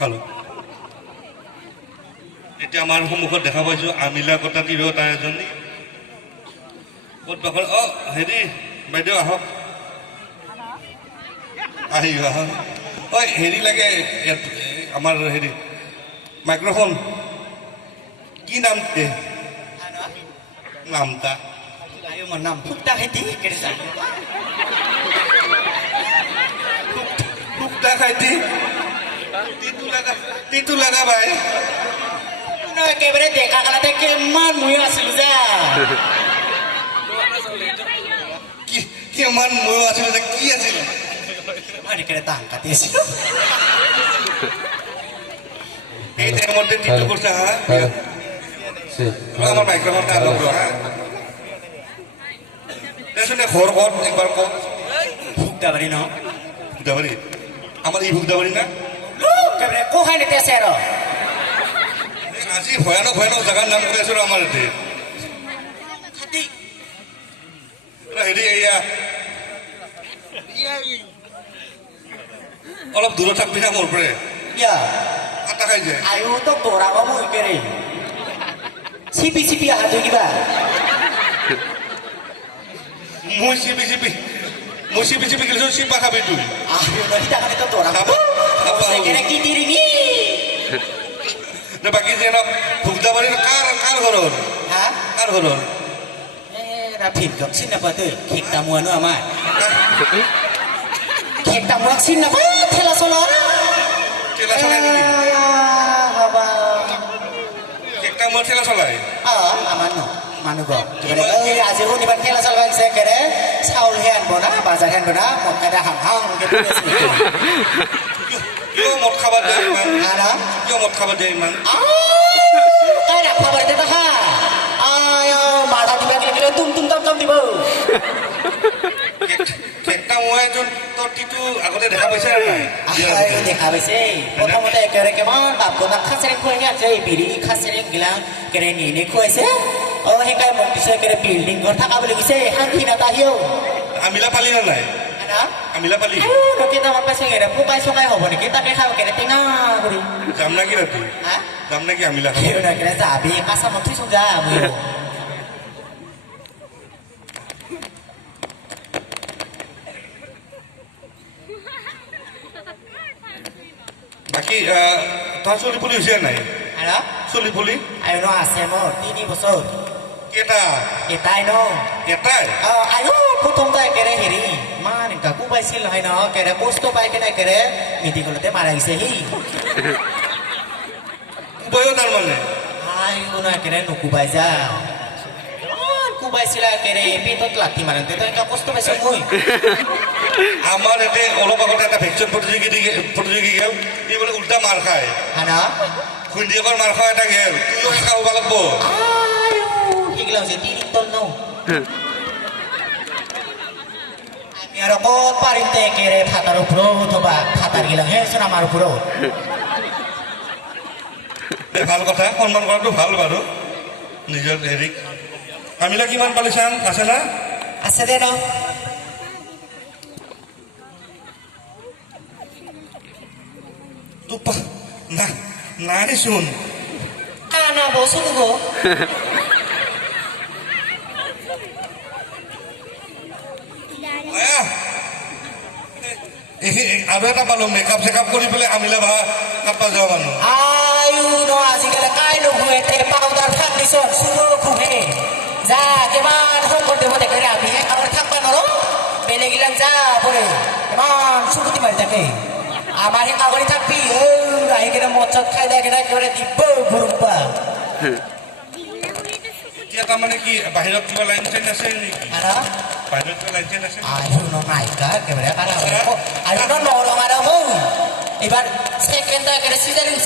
hello' এতিয়া আমাৰ সন্মুখত দেখা পাইছোঁ আমিলা কটা তিৰোতা এজনী ক'ত বাখৰ হেৰি বাইদেউ আহক আহিব আহক হেৰি লাগে আমাৰ হেৰি মাইক্ৰফোন কি নাম নামটা নাম ফুকটা খেতি ফুকটা খাইতি তিতু লাগা ভাই একেবাৰে ডেকা কালতে কিমান ময়ো আছিলো যা কিমান ময়ো আছিলো যে কি আছিলে একেবাৰে টান কাটি আছিলো এই টাইমতে তিতু কৰছে হা আমাৰ মাইক্ৰোফোনটা আলো হা দেখুন ঘৰ ঘৰ একবাৰ কম ফুকদাবাৰী ন ফুকদাবাৰী আমাৰ এই ফুকদাবাৰী না একেবাৰে কোহাই নেতে আছে আৰু আজি ভয়ানক ভয়ানক জাগাৰ নাম কৈ আছো আমাৰ এতে হেৰি এয়া অলপ দূৰত থাকবি না মোৰ পৰা আটা খাই যায় আয়ো তো তোৰা কম একেৰে চিপি চিপি আহা তুই কিবা মই চিপি চিপি গেছো চিপা খাবি তুই আয়ো নহিতা খালি তো তোৰা কম একেৰে কি তিৰিঙি বাকী যে ফুকদাবাৰীৰ কাৰ ঘৰৰ হা কাৰ ঘৰৰ ৰাফিন গক চিন নাপা তই খেক তামুৱানো আমাৰ খেক তামুৱাক চিন নাপা ঠেলা চলা ঠেলা চলাই নেকি বাবা খেক তামুৱা ঠেলা চলাই আমাৰ ন মানুহ গক আজি শনিবাৰ ঠেলা চলাব আহিছে একেৰে চাউলহে আনব না বাজাৰ আনব না মদকাটা হাং কিয় মদ খাবা দিয়ে ইমান কিয় মদ খাবা দিয়ে ইমান তাই ৰাখা বাৰীতে দেখা মাথা দিবা লাগিলে তুম তুম তম তম দিব খেকটা মই তোৰ তিটো আগতে দেখা পাইছে নাই দেখা পাইছে প্ৰথমতে একেবাৰে কিমান বাপনাক খাচেৰেং খুৱাই আছে বিৰি খাচেৰেং গিলা কেৰে নিনে খুৱাইছে সেইকাৰণে মন দিছে একেবাৰে বিল্ডিং ঘৰ থকা বুলি কৈছে শান্তি নাথাকিও আমিলা পালি না নাই আমিলা পালি কেইটামান পাইছে পোকাই চকাই হ'ব নেকি তাকে খাওঁ কেনে টেঙা কৰি যাম নাকি ৰাতি যাম নাকি আমিলা যাবি কাঁচা মত থৈছো যা বাকী তোৰ চলি পুলি হৈছে নাই চলি পুলি আৰু আছে মোৰ 3 বছৰ কেইটা এটাই ন এটাই আৰু প্ৰথমতে একেৰে হেৰি ইমান গাকো পাইছিল নহয় ন একেৰে কষ্ট পাই কেনে একেৰে মেডিকেলতে মাৰা গৈছে সি বয়ো তাৰমানে কোনো একেৰে নুকুবাই যা কুবাইছিলা একেৰে পেটত লাঠি মাৰোঁতে তই এনেকুৱা কষ্ট পাইছ মই আমাৰ ইয়াতে অলপ আগতে এটা ভেকচিন প্ৰতিযোগী গেল ই বোলে উল্টা মাৰ খায় না খুন্দিয়েকৰ মাৰ খোৱা এটা গেল তুইও সেনেকা হ'ব লাগব সেইগিলা হৈছে 3 টন ন আমি আৰু ক'ত পাৰিম তে একেৰে ভাতাৰ ওপৰত বা ভাতাৰ গিলা হেচোন আমাৰ ওপৰত ভাল কথা সন্মান কৰাটো ভাল বাৰু নিজৰ হেৰিক আমিলা কিমান পালি চাম আছে না আছে দে ন নাই চোন না বসু গো আৰু এটা পালো মেকআপ চেকআপ কৰি পেলাই আমিলা ভা কাটবা যোৱা মানুহ আয়ু ন আজিকালি কাই নুঘুৱে তে পাউডাৰ ফাক দিছ চুৰো ঘুহে যা কিমান শংকৰ দেৱ দেখে আমি আমাৰ থাকবা নৰো বেলেগিলাক যা পৰে ইমান চুকুতি মাৰি থাকে আমাৰ সেই কাগৰি থাকবি আহি কিনে মদ চদ খাই দে কিনে একেবাৰে দিব ঘুৰুম্পা এতিয়া তাৰমানে কি বাহিৰত কিবা লাইন চাইন আছে নেকি বাহিৰত কিবা লাইন চাইন আছে আয়ু ন নাইকা একেবাৰে আয়ু ন নৰম আৰু এইবাৰ ছেকেণ্ড একেবাৰে চিজাৰিং